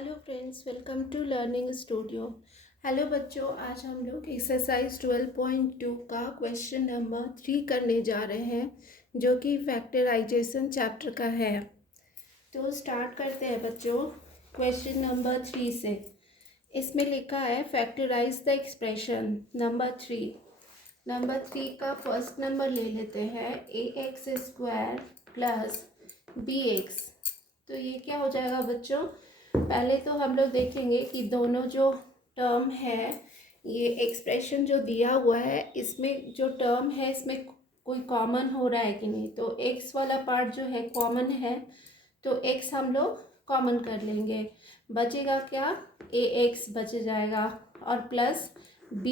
Hello friends, welcome to learning studio. Hello बच्चों, आज हम लोग एक्सरसाइज 12.2 का क्वेश्चन नंबर 3 करने जा रहे हैं, जो कि फैक्टराइजेशन चैप्टर का है। तो स्टार्ट करते हैं बच्चों क्वेश्चन नंबर 3 से। इसमें लिखा है factorise the expression number 3। Number 3 का फर्स्ट नंबर ले लेते हैं, ax² प्लस bx। तो ये क्या हो जाएगा बच्चों? पहले तो हम लोग देखेंगे कि दोनों जो टर्म है, ये एक्सप्रेशन जो दिया हुआ है, इसमें जो टर्म है इसमें कोई कॉमन हो रहा है कि नहीं। तो x वाला पार्ट जो है कॉमन है, तो x हम लोग कॉमन कर लेंगे। बचेगा क्या? ax बच जाएगा और प्लस b,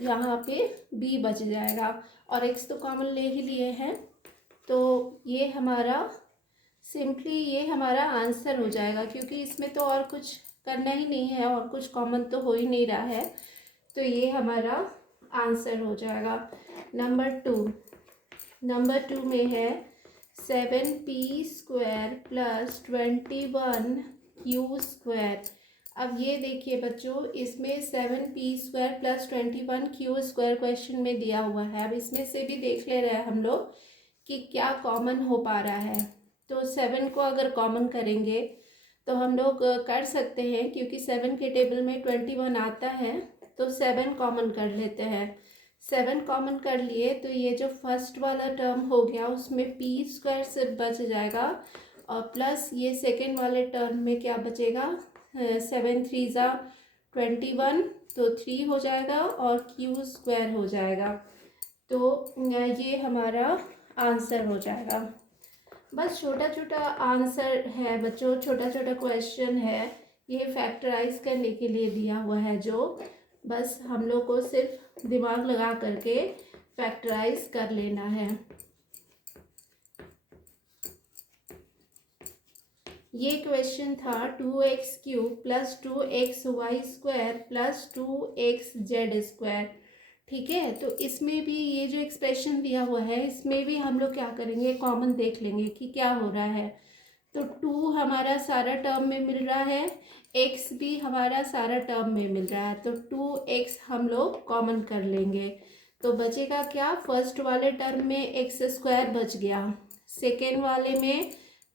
यहाँ पे b बच जाएगा और x तो कॉमन ले ही लिए हैं, तो ये हमारा सिंपली ये हमारा आंसर हो जाएगा, क्योंकि इसमें तो और कुछ करना ही नहीं है और कुछ कॉमन तो हो ही नहीं रहा है, तो ये हमारा आंसर हो जाएगा। नंबर टू में है 7p² प्लस 21q²। अब ये देखिए बच्चों, इसमें 7p² प्लस 21q² क्वेश्चन में दिया हुआ है। अब इसमें से भी देख ले रहे हैं हम लोग कि क्या कॉमन हो पा रहा है। तो 7 को अगर कॉमन करेंगे तो हम लोग कर सकते हैं, क्योंकि 7 के टेबल में 21 आता है, तो 7 कॉमन कर लेते हैं। 7 कॉमन कर लिए तो ये जो फर्स्ट वाला टर्म हो गया उसमें p² से बच जाएगा और प्लस ये सेकेंड वाले टर्म में क्या बचेगा? 7 3 ज़ा 21, तो 3 हो जाएगा और q² हो जाएगा। तो ये हमारा आंसर हो जाएगा। बस छोटा छोटा आंसर है बच्चों, छोटा छोटा क्वेश्चन है, ये फैक्टराइज करने के लिए दिया हुआ है, जो बस हम लोग को सिर्फ दिमाग लगा करके फैक्टराइज कर लेना है। ये क्वेश्चन था 2x³ plus 2xy² plus 2xz²। ठीक है, तो इसमें भी ये जो एक्सप्रेशन दिया हुआ है, इसमें भी हम लोग क्या करेंगे, कॉमन देख लेंगे कि क्या हो रहा है। तो 2 हमारा सारा टर्म में मिल रहा है, x भी हमारा सारा टर्म में मिल रहा है, तो 2x हम लोग कॉमन कर लेंगे। तो बचेगा क्या? फर्स्ट वाले टर्म में x² बच गया, सेकेंड वाले में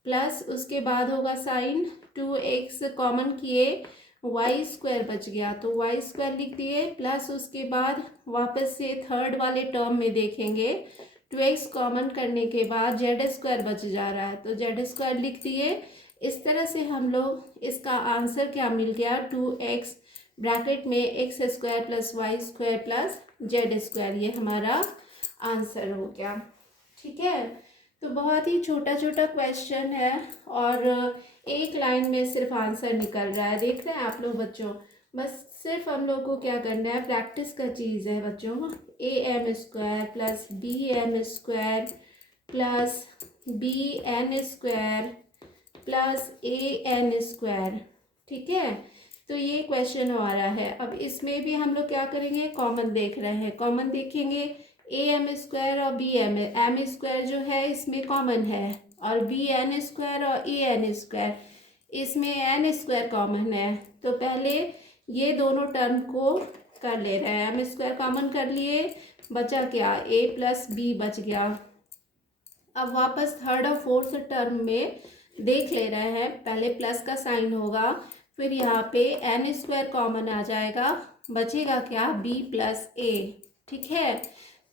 प्लस उसके बाद होगा साइन 2x कॉमन किए, y² बच गया, तो y² लिख दिए, प्लस उसके बाद वापस से थर्ड वाले टर्म में देखेंगे 2x कॉमन करने के बाद z² बच जा रहा है, तो z² लिख दिए। इस तरह से हम लोग इसका आंसर क्या मिल गया? 2x ब्रैकेट में x² plus y² plus z², ये हमारा आंसर हो गया। ठीक है, तो बहुत ही छोटा छोटा क्वेश्चन है और एक लाइन में सिर्फ आंसर निकल रहा है। देख रहे हैं आप लोग बच्चों? बस सिर्फ हम लोग को क्या करना है, प्रैक्टिस का चीज़ है बच्चों। am² plus bm² plus bn² plus an²। ठीक है, तो ये क्वेश्चन आ रहा है। अब इसमें भी हम लोग क्या करेंगे, कॉमन देख रहे हैं, कॉमन देखेंगे am² और m² जो है इसमें कॉमन है, और bn² और an², इसमें n² कॉमन है। तो पहले ये दोनों टर्म को कर ले रहे हैं, m² कॉमन कर लिए, बचा क्या? a प्लस b बच गया। अब वापस थर्ड और फोर्थ टर्म में देख ले रहे हैं, पहले प्लस का साइन होगा, फिर यहाँ पे n² कॉमन आ जाएगा, बचेगा क्या? b plus a। ठीक है,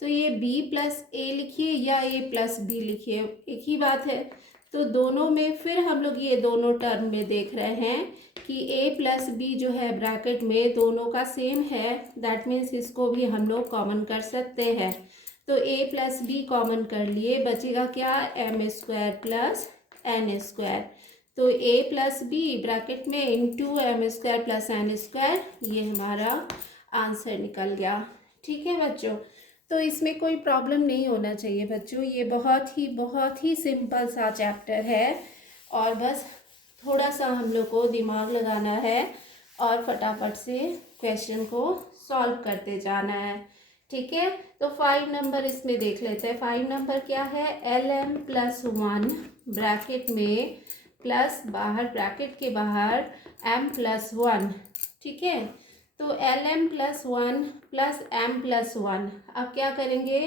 तो ये b प्लस a लिखिए या a प्लस b लिखिए, एक ही बात है। तो दोनों में फिर हम लोग ये दोनों टर्म में देख रहे हैं कि a प्लस b जो है ब्रैकेट में दोनों का सेम है, दैट मीन्स इसको भी हम लोग कॉमन कर सकते हैं। तो a प्लस b कॉमन कर लिए, बचेगा क्या? m² plus n²। तो a प्लस b ब्रैकेट में इंटू m² प्लस n², ये हमारा आंसर निकल गया। ठीक है बच्चों, तो इसमें कोई प्रॉब्लम नहीं होना चाहिए बच्चों, ये बहुत ही सिंपल सा चैप्टर है और बस थोड़ा सा हम लोग को दिमाग लगाना है और फटाफट से क्वेश्चन को सॉल्व करते जाना है। ठीक है, तो 5 नंबर इसमें देख लेते हैं। 5 नंबर क्या है? lm+1 ब्रैकेट में प्लस बाहर ब्रैकेट के बाहर m+1, ठीक है। तो lm+1 प्लस m+1। अब क्या करेंगे,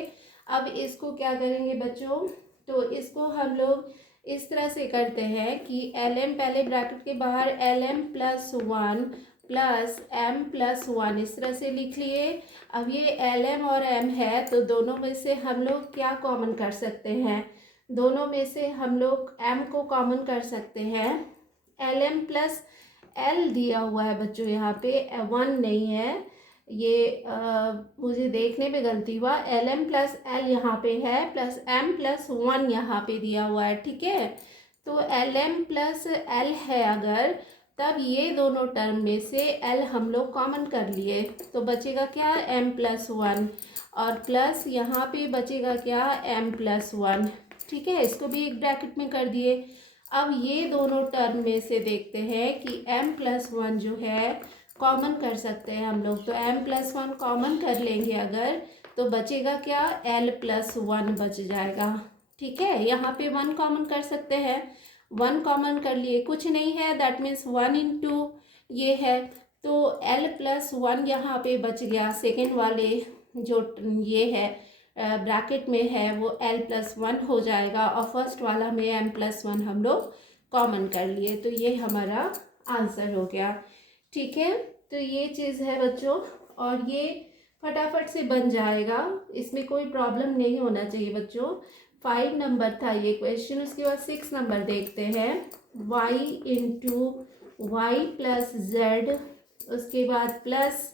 अब इसको क्या करेंगे बच्चों, तो इसको हम लोग इस तरह से करते हैं कि lm पहले ब्रैकेट के बाहर lm+1 प्लस m+1 इस तरह से लिख लिए। अब ये lm और m है तो दोनों में से हम लोग क्या कॉमन कर सकते हैं, दोनों में से हम लोग m को कॉमन कर सकते हैं। lm प्लस l दिया हुआ है बच्चों, यहाँ पे 1 नहीं है, ये मुझे देखने में गलती हुआ, lm प्लस l यहाँ पे है प्लस m+1 यहाँ पे दिया हुआ है, ठीक है। तो lm प्लस l है अगर, तब ये दोनों टर्म में से l हम लोग कॉमन कर लिए तो बचेगा क्या, m+1, और प्लस यहाँ पे बचेगा क्या, m+1, ठीक है। इसको भी एक ब्रैकेट में कर दिए। अब ये दोनों टर्म में से देखते हैं कि m+1 जो है कॉमन कर सकते हैं हम लोग, तो m+1 कॉमन कर लेंगे अगर, तो बचेगा क्या, l+1 बच जाएगा, ठीक है। यहाँ पे 1 कॉमन कर सकते हैं, 1 कॉमन कर लिए, कुछ नहीं है, दैट मीन्स 1 इंटू ये है, तो l+1 यहाँ पे बच गया। सेकेंड वाले जो ये है ब्रैकेट में है वो l+1 हो जाएगा, और फर्स्ट वाला में m+1 हम लोग कॉमन कर लिए, तो ये हमारा आंसर हो गया, ठीक है। तो ये चीज़ है बच्चों, और ये फटाफट से बन जाएगा, इसमें कोई प्रॉब्लम नहीं होना चाहिए बच्चों। 5 नंबर था ये क्वेश्चन। उसके बाद 6 नंबर देखते हैं, y into Y plus Z, उसके बाद प्लस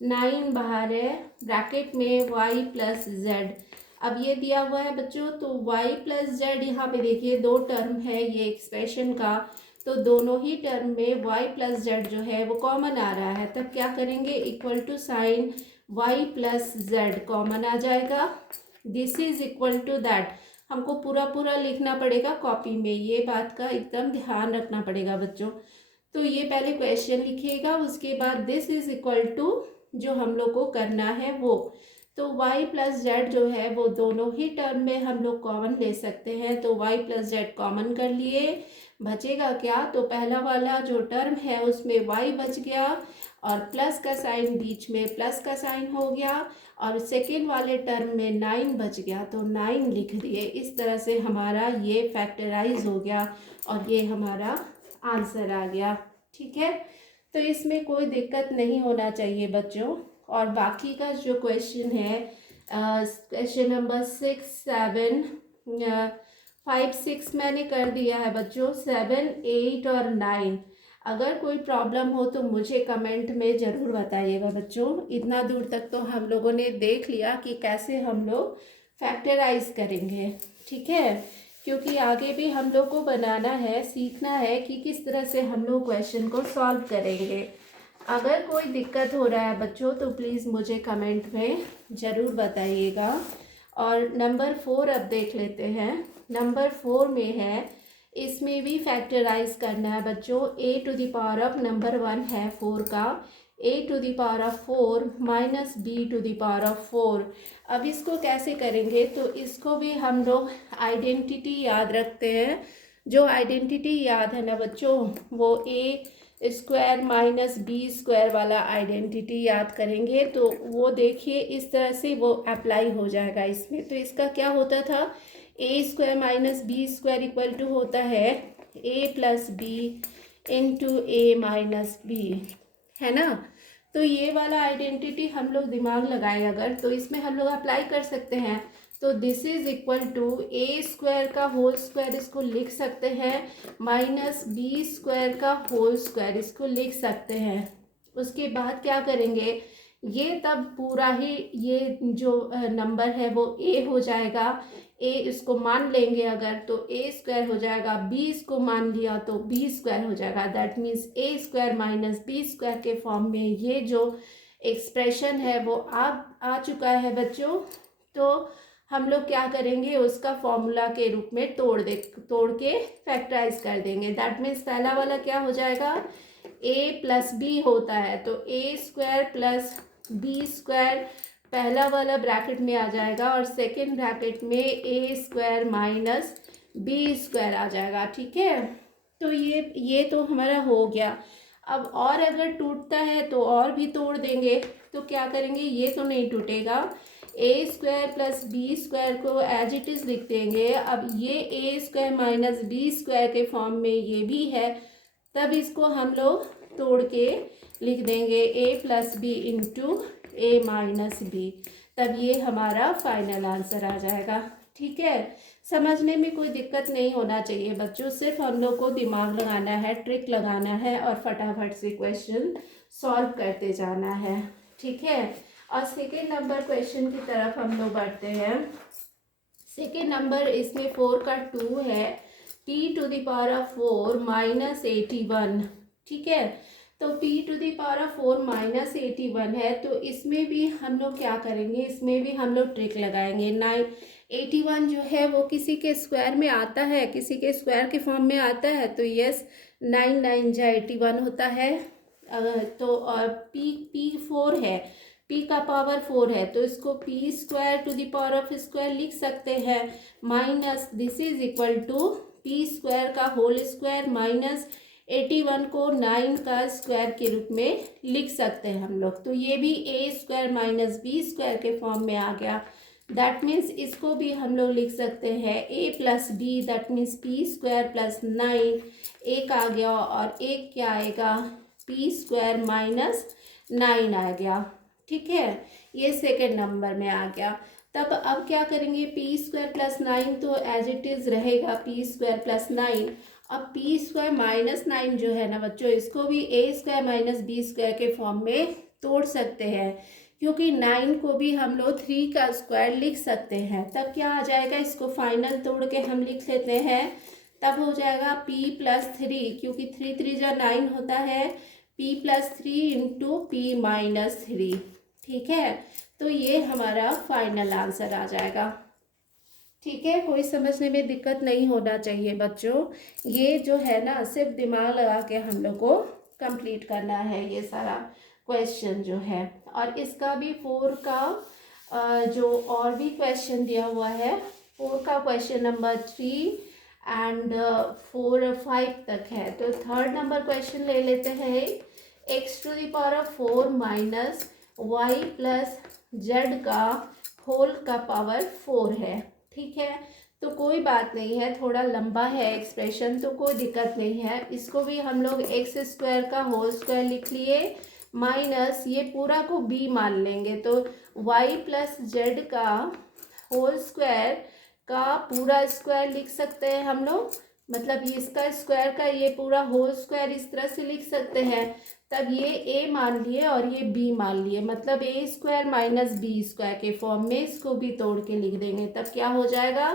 9 बाहर है ब्रैकेट में y प्लस जेड। अब ये दिया हुआ है बच्चों, तो y प्लस जेड, यहाँ पे देखिए 2 टर्म है ये एक्सप्रेशन का, तो दोनों ही टर्म में y प्लस जेड जो है वो कॉमन आ रहा है, तब क्या करेंगे, equal to sine y plus Z common आ जाएगा। This is equal to that, हमको पूरा पूरा लिखना पड़ेगा कॉपी में, ये बात का एकदम ध्यान रखना पड़ेगा बच्चों। तो ये पहले क्वेश्चन लिखिएगा, उसके बाद दिस इज इक्वल टू जो हम लोग को करना है वो, तो y प्लस जेड जो है वो दोनों ही टर्म में हम लोग कॉमन ले सकते हैं, तो y प्लस जेड कॉमन कर लिए, बचेगा क्या, तो पहला वाला जो टर्म है उसमें y बच गया, और प्लस का साइन बीच में प्लस का साइन हो गया, और सेकेंड वाले टर्म में 9 बच गया, तो 9 लिख दिए। इस तरह से हमारा ये फैक्टराइज हो गया और ये हमारा आंसर आ गया, ठीक है। तो इसमें कोई दिक्कत नहीं होना चाहिए बच्चों। और बाकी का जो क्वेश्चन है, क्वेश्चन नंबर 6, 7, 5, 6 मैंने कर दिया है बच्चों, 7, 8 और 9, अगर कोई प्रॉब्लम हो तो मुझे कमेंट में ज़रूर बताइएगा बच्चों। इतना दूर तक तो हम लोगों ने देख लिया कि कैसे हम लोग फैक्टराइज करेंगे, ठीक है, क्योंकि आगे भी हम लोग को बनाना है, सीखना है कि किस तरह से हम लोग क्वेश्चन को सॉल्व करेंगे। अगर कोई दिक्कत हो रहा है बच्चों तो प्लीज़ मुझे कमेंट में ज़रूर बताइएगा। और नंबर 4 अब देख लेते हैं। नंबर 4 में है, इसमें भी फैक्टराइज करना है बच्चों। a to the power of number 1 है 4 का, a to the power of 4 minus b to the power of 4। अब इसको कैसे करेंगे, तो इसको भी हम लोग आइडेंटिटी याद रखते हैं। जो आइडेंटिटी याद है ना बच्चों, वो a² माइनस b² वाला आइडेंटिटी याद करेंगे, तो वो देखिए इस तरह से वो अप्लाई हो जाएगा इसमें। तो इसका क्या होता था, a² minus b² equal to होता है a plus B into a minus B, है ना। तो ये वाला आइडेंटिटी हम लोग दिमाग लगाए अगर, तो इसमें हम लोग अप्लाई कर सकते हैं। तो this is equal to a² का होल स्क्वायर इसको लिख सकते हैं, माइनस b² का होल स्क्वायर इसको लिख सकते हैं। उसके बाद क्या करेंगे, ये तब पूरा ही ये जो नंबर है वो a हो जाएगा, a इसको मान लेंगे अगर तो a² हो जाएगा, b इसको मान लिया तो b² हो जाएगा, that means a² minus b² के फॉर्म में ये जो एक्सप्रेशन है वो आ चुका है बच्चों। तो हम लोग क्या करेंगे, उसका फॉर्मूला के रूप में तोड़ के फैक्टराइज कर देंगे। दैट मीन्स पहला वाला क्या हो जाएगा, a प्लस बी होता है, तो a² प्लस b² पहला वाला ब्रैकेट में आ जाएगा, और सेकेंड ब्रैकेट में a² माइनस b² आ जाएगा, ठीक है। तो ये तो हमारा हो गया। अब और अगर टूटता है तो और भी तोड़ देंगे। तो क्या करेंगे, ये तो नहीं टूटेगा, ए स्क्वायर प्लस बी स्क्वायर को एज इट इज़ लिख देंगे। अब ये ए स्क्वायर माइनस बी स्क्वायर के फॉर्म में ये भी है, तब इसको हम लोग तोड़ के लिख देंगे ए प्लस बी इंटू ए माइनस बी। तब ये हमारा फाइनल आंसर आ जाएगा। ठीक है, समझने में कोई दिक्कत नहीं होना चाहिए बच्चों, सिर्फ हम लोग को दिमाग लगाना है, ट्रिक लगाना है और फटाफट से क्वेश्चन सॉल्व करते जाना है। ठीक है, और सेकेंड नंबर क्वेश्चन की तरफ हम लोग बढ़ते हैं। सेकेंड नंबर इसमें 4 का 2 है, p to the power of 4 minus 81। ठीक है, तो p to the power of 4 minus 81 है, तो इसमें भी हम लोग क्या करेंगे, इसमें भी हम लोग ट्रिक लगाएंगे। 81 जो है वो किसी के स्क्वायर में आता है, किसी के स्क्वायर के फॉर्म में आता है, तो यस 9 9 जा 81 होता है। तो p 4 है, p का पावर 4 है, तो इसको p square to the power of square लिख सकते हैं, minus this is equal to p square का होल स्क्वायर माइनस 81 को 9 का स्क्वायर के रूप में लिख सकते हैं हम लोग। तो ये भी a square minus B square के फॉर्म में आ गया। दैट मीन्स इसको भी हम लोग लिख सकते हैं a plus B, that means p square plus 9, एक आ गया और एक क्या आएगा, p स्क्वायर माइनस 9 आ गया। ठीक है, ये सेकेंड नंबर में आ गया। तब अब क्या करेंगे, p स्क्वायर प्लस 9 तो एज इट इज़ रहेगा p स्क्वायर प्लस 9। अब p स्क्वायर माइनस 9 जो है ना बच्चों, इसको भी a square minus B square के फॉर्म में तोड़ सकते हैं, क्योंकि 9 को भी हम लोग 3 का स्क्वायर लिख सकते हैं। तब क्या आ जाएगा, इसको फाइनल तोड़ के हम लिख लेते हैं, तब हो जाएगा p प्लस 3, क्योंकि 3 3 जा 9 होता है, p plus 3 into P minus 3। ठीक है, तो ये हमारा फाइनल आंसर आ जाएगा। ठीक है, कोई समझने में दिक्कत नहीं होना चाहिए बच्चों, ये जो है ना सिर्फ दिमाग लगा के हम लोग को कंप्लीट करना है ये सारा क्वेश्चन जो है। और इसका भी 4 का जो और भी क्वेश्चन दिया हुआ है, 4 का क्वेश्चन नंबर 3 एंड 4 5 तक है। तो थर्ड नंबर क्वेश्चन ले लेते हैं, x to the power of 4 minus Y plus Z का होल का पावर 4 है। ठीक है, तो कोई बात नहीं है, थोड़ा लंबा है एक्सप्रेशन, तो कोई दिक्कत नहीं है। इसको भी हम लोग एक्स स्क्वायर का होल स्क्वायर लिख लिए, माइनस ये पूरा को b मान लेंगे, तो y प्लस जेड का होल स्क्वायर का पूरा स्क्वायर लिख सकते हैं हम लोग, मतलब इसका स्क्वायर का ये पूरा होल स्क्वायर इस तरह से लिख सकते हैं। तब ये a मान लिए और ये b मान लिए, मतलब a square minus B square के फॉर्म में इसको भी तोड़ के लिख देंगे। तब क्या हो जाएगा,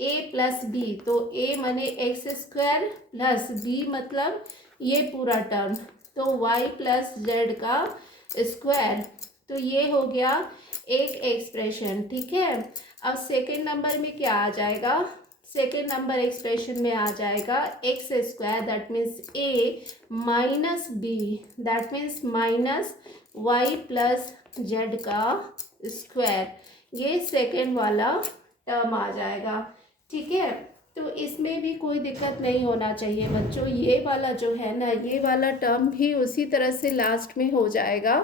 a प्लस बी, तो a माने एक्स स्क्वायर प्लस b मतलब ये पूरा टर्म, तो y प्लस जेड का स्क्वायर, तो ये हो गया एक एक्सप्रेशन। ठीक है, अब सेकेंड नंबर में क्या आ जाएगा, सेकेंड नंबर एक्सप्रेशन में आ जाएगा X square, that means A minus B, that means minus Y plus Z का स्क्वायर, ये सेकेंड वाला टर्म आ जाएगा। ठीक है, तो इसमें भी कोई दिक्कत नहीं होना चाहिए बच्चों, ये वाला जो है ना, ये वाला टर्म भी उसी तरह से लास्ट में हो जाएगा।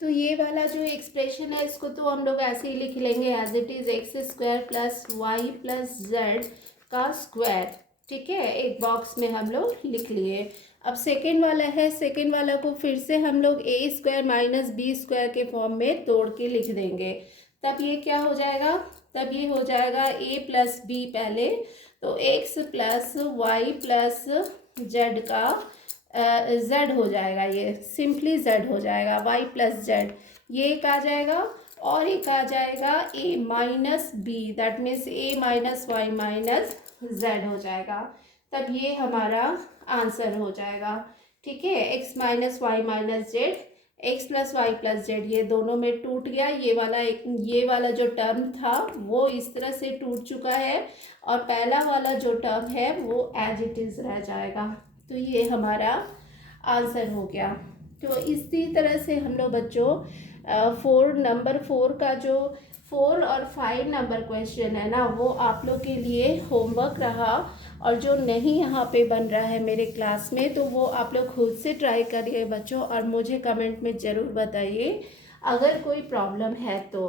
तो ये वाला जो एक्सप्रेशन है इसको तो हम लोग ऐसे ही लिख लेंगे as it is X square plus Y plus Z का स्क्वायर। ठीक है, एक बॉक्स में हम लोग लिख लिए। अब सेकेंड वाला है, सेकेंड वाला को फिर से हम लोग ए स्क्वायर माइनस बी स्क्वायर के फॉर्म में तोड़ के लिख देंगे। तब ये क्या हो जाएगा, तब ये हो जाएगा ए प्लस बी पहले, तो X plus Y plus Z का जेड हो जाएगा, ये सिंपली जेड हो जाएगा, वाई प्लस जेड, ये एक आ जाएगा और एक आ जाएगा A minus B, that means A minus Y minus Z हो जाएगा। तब ये हमारा आंसर हो जाएगा। ठीक है, X minus Y minus Z, X plus Y plus Z, ये दोनों में टूट गया, ये वाला जो टर्म था वो इस तरह से टूट चुका है और पहला वाला जो टर्म है वो एज इट इज़ रह जाएगा। तो ये हमारा आंसर हो गया। तो इसी तरह से हम लोग बच्चों नंबर 4 का जो 4 और 5 नंबर क्वेश्चन है ना, वो आप लोग के लिए होमवर्क रहा और जो नहीं यहाँ पे बन रहा है मेरे क्लास में तो वो आप लोग खुद से ट्राई करिए बच्चों, और मुझे कमेंट में ज़रूर बताइए अगर कोई प्रॉब्लम है तो।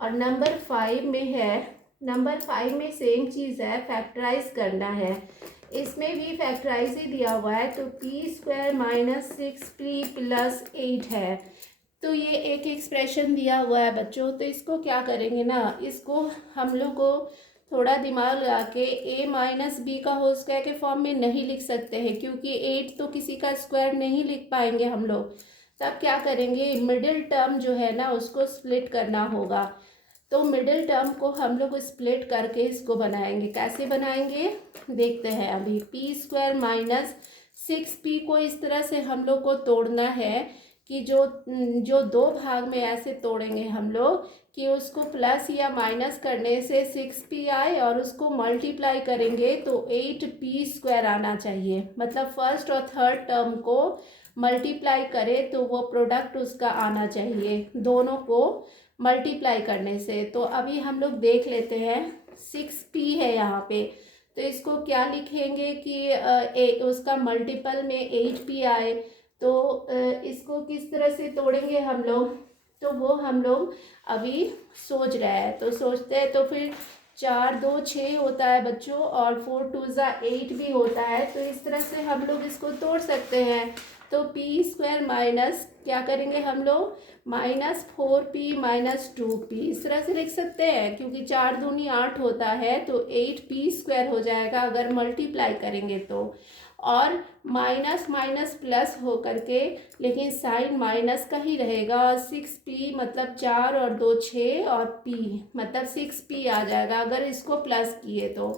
और नंबर 5 में है, नंबर 5 में सेम चीज़ है, फैक्टराइज करना है। इसमें भी फैक्टराइज ही दिया हुआ है, तो p² माइनस 6p प्लस 8 है। तो ये एक एक्सप्रेशन दिया हुआ है बच्चों, तो इसको क्या करेंगे ना, इसको हम लोग को थोड़ा दिमाग लगा के a माइनस बी का होल स्क्वायर के फॉर्म में नहीं लिख सकते हैं, क्योंकि 8 तो किसी का स्क्वायर नहीं लिख पाएंगे हम लोग। तब क्या करेंगे, मिडिल टर्म जो है ना उसको स्प्लिट करना होगा। तो मिडिल टर्म को हम लोग स्प्लिट करके इसको बनाएंगे। कैसे बनाएंगे देखते हैं अभी। p² माइनस 6p को इस तरह से हम लोग को तोड़ना है कि जो दो भाग में ऐसे तोड़ेंगे हम लोग कि उसको प्लस या माइनस करने से 6p आए, और उसको मल्टीप्लाई करेंगे तो 8p² आना चाहिए। मतलब फर्स्ट और थर्ड टर्म को मल्टीप्लाई करे तो वो प्रोडक्ट उसका आना चाहिए, दोनों को मल्टीप्लाई करने से। तो अभी हम लोग देख लेते हैं, 6p है यहाँ पे, तो इसको क्या लिखेंगे कि उसका मल्टीपल में 8p आए। तो इसको किस तरह से तोड़ेंगे हम लोग, तो वो हम लोग अभी सोच रहे हैं। तो सोचते हैं, तो फिर 4 2 6 होता है बच्चों, और 4 2 8 भी होता है। तो इस तरह से हम लोग इसको तोड़ सकते हैं। तो p² माइनस क्या करेंगे हम लोग, माइनस 4p माइनस 2p इस तरह से लिख सकते हैं, क्योंकि 4 दूनी 8 होता है, तो 8p² हो जाएगा अगर मल्टीप्लाई करेंगे तो। और माइनस माइनस प्लस हो करके, लेकिन साइन माइनस का ही रहेगा। 6p मतलब 4 और 2 6 और p मतलब 6p आ जाएगा अगर इसको प्लस किए तो,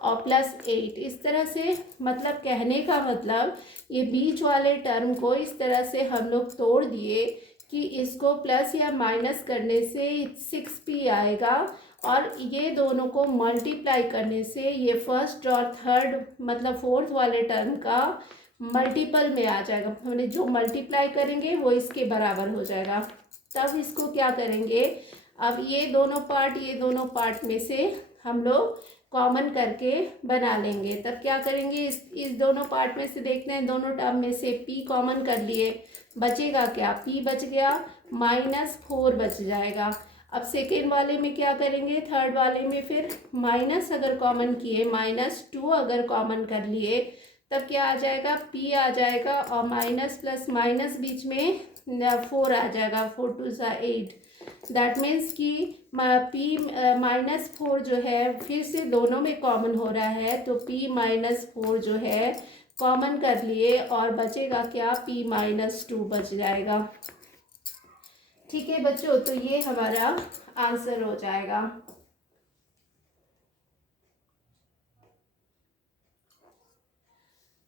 और प्लस 8 इस तरह से। मतलब कहने का मतलब ये बीच वाले टर्म को इस तरह से हम लोग तोड़ दिए कि इसको प्लस या माइनस करने से 6p आएगा, और ये दोनों को मल्टीप्लाई करने से ये फर्स्ट और थर्ड मतलब फोर्थ वाले टर्म का मल्टीपल में आ जाएगा। हमने जो मल्टीप्लाई करेंगे वो इसके बराबर हो जाएगा। तब इसको क्या करेंगे, अब ये दोनों पार्ट में से हम लोग कॉमन करके बना लेंगे। तब क्या करेंगे, इस दोनों पार्ट में से देखते हैं, दोनों टर्म में से p कॉमन कर लिए, बचेगा क्या, p बच गया, -4 बच जाएगा। अब सेकेंड वाले में क्या करेंगे, थर्ड वाले में फिर माइनस अगर कॉमन किए, -2 अगर कॉमन कर लिए, तब क्या आ जाएगा, p आ जाएगा, और माइनस प्लस माइनस बीच में 4 आ जाएगा, 4 2 8। दैट मीन्स कि p-4 जो है फिर से दोनों में कॉमन हो रहा है, तो p-4 जो है कॉमन कर लिए, और बचेगा क्या, p-2 बच जाएगा। ठीक है बच्चों, तो ये हमारा आंसर हो जाएगा।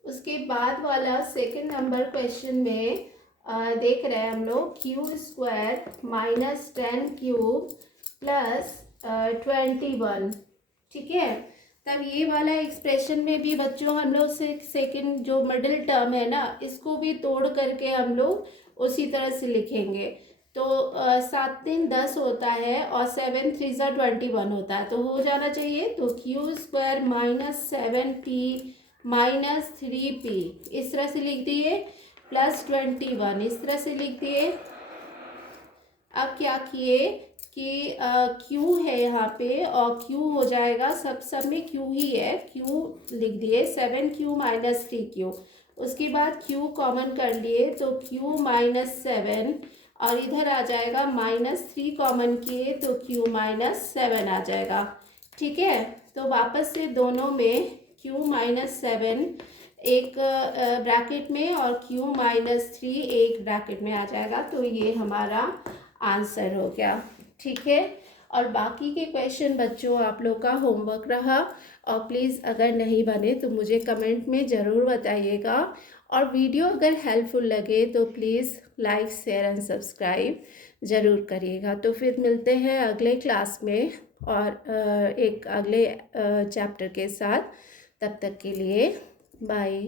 उसके बाद वाला सेकंड नंबर क्वेश्चन में देख रहे हैं हम लोग, q² माइनस 10³ प्लस 21। ठीक है, तब ये वाला एक्सप्रेशन में भी बच्चों हम लोग से सेकंड जो मिडिल टर्म है ना, इसको भी तोड़ करके हम लोग उसी तरह से लिखेंगे। तो 7 3 10 होता है, और 7 3 21 होता है, तो हो जाना चाहिए। तो q² minus 7p minus 3p इस तरह से लिख दिए, प्लस 21 इस तरह से लिख दिए। अब क्या किए कि q है यहाँ पे, और q हो जाएगा, सब में q ही है, q लिख दिए, 7q माइनस 3q। उसके बाद q कॉमन कर लिए, तो q माइनस 7, और इधर आ जाएगा -3 कॉमन किए तो q माइनस 7 आ जाएगा। ठीक है, तो वापस से दोनों में q माइनस 7 एक ब्रैकेट में और q माइनस 3 एक ब्रैकेट में आ जाएगा। तो ये हमारा आंसर हो गया। ठीक है, और बाकी के क्वेश्चन बच्चों आप लोग का होमवर्क रहा, और प्लीज़ अगर नहीं बने तो मुझे कमेंट में ज़रूर बताइएगा। और वीडियो अगर हेल्पफुल लगे तो please like share and subscribe ज़रूर करिएगा। तो फिर मिलते हैं अगले क्लास में और एक अगले चैप्टर के साथ। तब तक के लिए बाय।